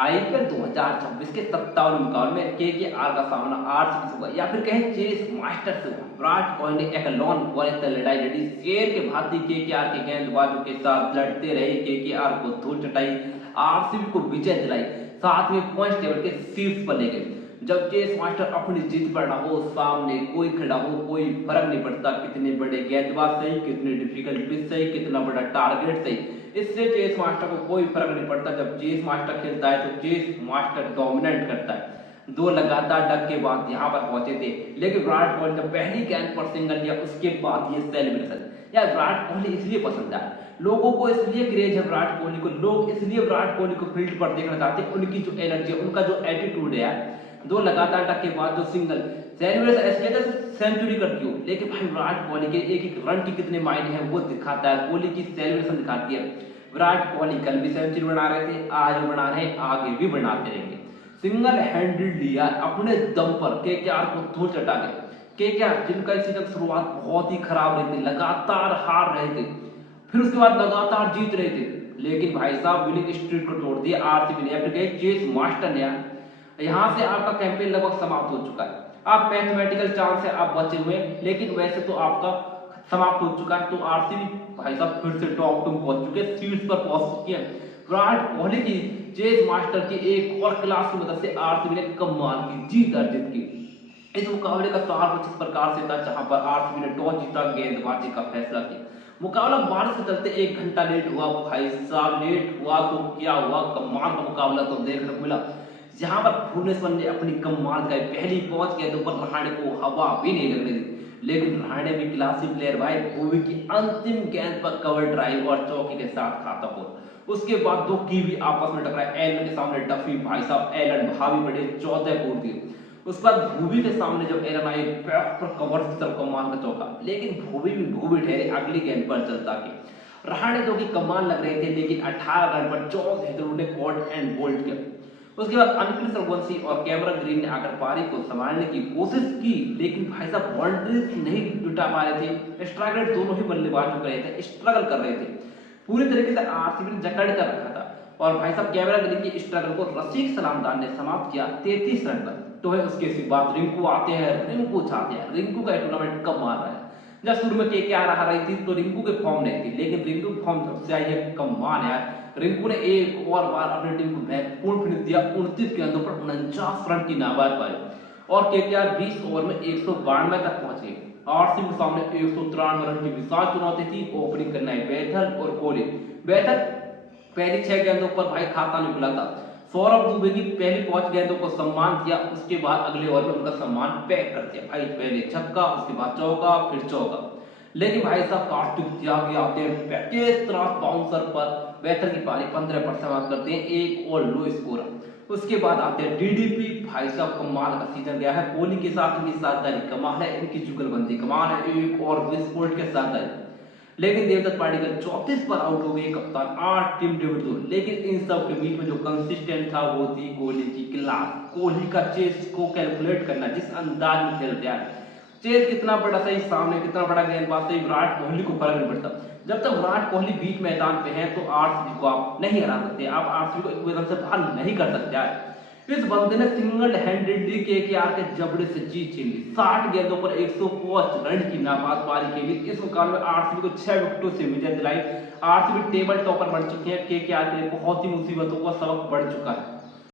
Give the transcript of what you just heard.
IPL 2026 के 57वें मुकाबले में केकेआर का सामना आरसीबी से हुआ या फिर कहें चेस मास्टर से हुआ। विराट कोहली ने एक लॉन बॉल लड़ाई लड़ी, शेर के भांति केकेआर के गेंदबाजों के साथ लड़ते रहे। केकेआर को धूल चटाई, आरसीबी को विजय दिलाई, साथ में पॉइंट टेबल के शीर्ष पर ले गए। जब चेस मास्टर अपनी जीत पर ना हो, सामने कोई खड़ा हो, कोई फर्क नहीं पड़ता कितने बड़े गेंदबाज सही, कितने डिफिकल्ट पिच सही, कितना बड़ा टारगेट सही, इससे चेस मास्टर को कोई फर्क नहीं पड़ता। जब चेस मास्टर खेलता है तो चेस मास्टर डोमिनेट करता है। दो लगातार डक के बाद यहाँ पर पहुंचे थे, लेकिन विराट कोहली ने पहली गेंद पर सिंगल लिया, उसके बाद ये सेलिब्रेशन। या विराट कोहली इसलिए पसंद है, लोगों को इसलिए क्रेज है विराट कोहली को, लोग इसलिए विराट कोहली को फील्ड पर देखना चाहते हैं। उनकी जो एनर्जी, उनका जो एटीट्यूड है, दो लगातार डक के बाद जो सिंगल सेलिब्रेशन ऐसे जैसे सेंचुरी करती हो, लेकिन भाई विराट कोहली के एक एक रन की कितने मायने हैं वो दिखाता है। कोहली की सेलिब्रेशन दिखाती है। विराट कोहली कल भी सेंचुरी बना रहे थे, आज भी बना रहे हैं, आगे भी बनाते रहेंगे। सिंगल हैंडेड लिया अपने दम पर, केकेआर को धूल चटा गए। केकेआर जिनका इसी तक शुरुआत बहुत ही खराब रही थी, लगातार हार रहे थे, फिर उसके बाद लगातार जीत रहे थे, लेकिन भाई साहब विनिंग स्ट्रीक को तोड़ दिया आरसीबी ने। फिर चेस मास्टर ने, यहां से आपका कैंपेन लगभग समाप्त हो चुका है। आप मैथमेटिकल चांस से आप बचे हुए, लेकिन वैसे तो आपका समाप्त हो चुका है। तो आरसीबी भाई साहब फिर से टॉप टू पहुंच चुके हैं, शीर्ष पर पहुंच चुकी है। विराट कोहली की चेस मास्टर की एक और क्लास की मदद से आरसीबी ने कमाल की जीत अर्जित की। इस मुकाबले का सार कुछ इस प्रकार से था, जहां पर आरसीबी ने टॉस जीता, गेंदबाजी का फैसला किया। मुकाबला बारिश के चलते 1 घंटा लेट हुआ। भाई साहब लेट हुआ तो क्या हुआ, कमाल का मुकाबला तो देखने को मिला। जहां पर भुवनेश्वर ने अपनी कमाल दिखाई, पहली पहुंच गए तो पर रहाणे को हवा भी नहीं लगने दी, लेकिन रहाणे भी क्लासिक प्लेयर भाई। भुवी की अंतिम गेंद पर कवर ड्राइव और चौके के साथ खाता हो। उसके बाद दो कीवी आपस में टकराए, एलन के सामने डफी, भाई साहब एलन भावी पड़े, 14 फोड़ दिए। उसके बाद भूवी के सामने जब एलन आए, बैक पर कवर की तरफ कमाल का चौका, लेकिन भूवी भी भूवी ठहरे, अगली गेंद पर चलता के रहाणे जो कि कमाल लग रहे थे, लेकिन 18 रन पर 14 हिटरों ने कॉट एंड बोल्ड किया। उसके बाद अनिल रघुवंशी और कैमरन ग्रीन ने आकर पारी को संभालने की कोशिश की, लेकिन भाई साहब बाउंड्रीज नहीं जुटा पा रहे थे। स्ट्राइक रेट दोनों ही बल्लेबाज कर रहे थे, स्ट्रगल कर रहे थे, पूरी तरीके से आरसीबी ने जकड़ कर रखा था। और भाई साहब कैमरन ग्रीन की स्ट्रगल को रशीद सलामदार ने समाप्त किया 33 रन पर। तो है उसके बाद रिंकू आते हैं, रिंकू चाहते हैं, रिंकू का टूर्नामेंट कब मार रहा है। जब शुरू में केकेआर आ रही थी तो रिंकू के फॉर्म नहीं थी, लेकिन रिंकू फॉर्म जब से आई है, कमाल यार। रिंकू ने एक और बार अपनी टीम को महत्वपूर्ण फिनिश दिया, 29 गेंदों पर 49 रन की नाबाद पारी, और केकेआर 20 ओवर में 192 तक पहुंच गई। आरसीबी के सामने 193 रन की विशाल चुनौती थी। ओपनिंग करना है बैथल और कोहली। बैथल पहली 6 गेंदों पर भाई खाता नहीं खुला था। सौरभ दुबे की पहली 5 गेंदों को सम्मान दिया, उसके बाद अगले ओवर में उनका सम्मान पैक कर दिया भाई। पहले छक्का, उसके बाद चौका, फिर चौका, लेकिन भाई साहब कार्तिक त्यागी आते हैं पैकेज तरफ बाउंसर पर। बैथल की पारी 15 पर समाप्त करते हैं, एक और लो स्कोर। उसके बाद आते हैं डीडीपी। भाई साहब कमाल का सीजन गया है, कोहली के साथ इनकी साझेदारी कमाल है, इनकी जुगलबंदी कमाल है, एक और विस्फोट के साथ है। लेकिन देवदत्त पाडिक्कल 34 पर आउट हो गए, कप्तान 8 टीम डेविड दो। लेकिन इन सब के बीच में जो कंसिस्टेंट था वो थी कोहली की क्लास। कोहली का चेस को कैलकुलेट करना, जिस अंदाज में खेलते हैं, चेस कितना बड़ा सही, सामने कितना बड़ा गेंदबाज सही, विराट कोहली को फर्क नहीं पड़ता। जब तक विराट कोहली बीच मैदान पे है तो आरसीबी को आप नहीं हरा सकते, आप आरसीबी को इक्वेशन से बाहर नहीं कर सकते। इस बंदे ने सिंगल हैंडेडली केकेआर के जबड़े से जीत छीन ली। 60 गेंदों पर 105 रन की नाबाद पारी खेली। इस मुकाबले में आरसीबी को 6 विकेटों से विजय दिलाई। आरसीबी टेबल टॉपर बन चुके हैं। केकेआर के लिए बहुत ही मुसीबतों का सबक बढ़ चुका है।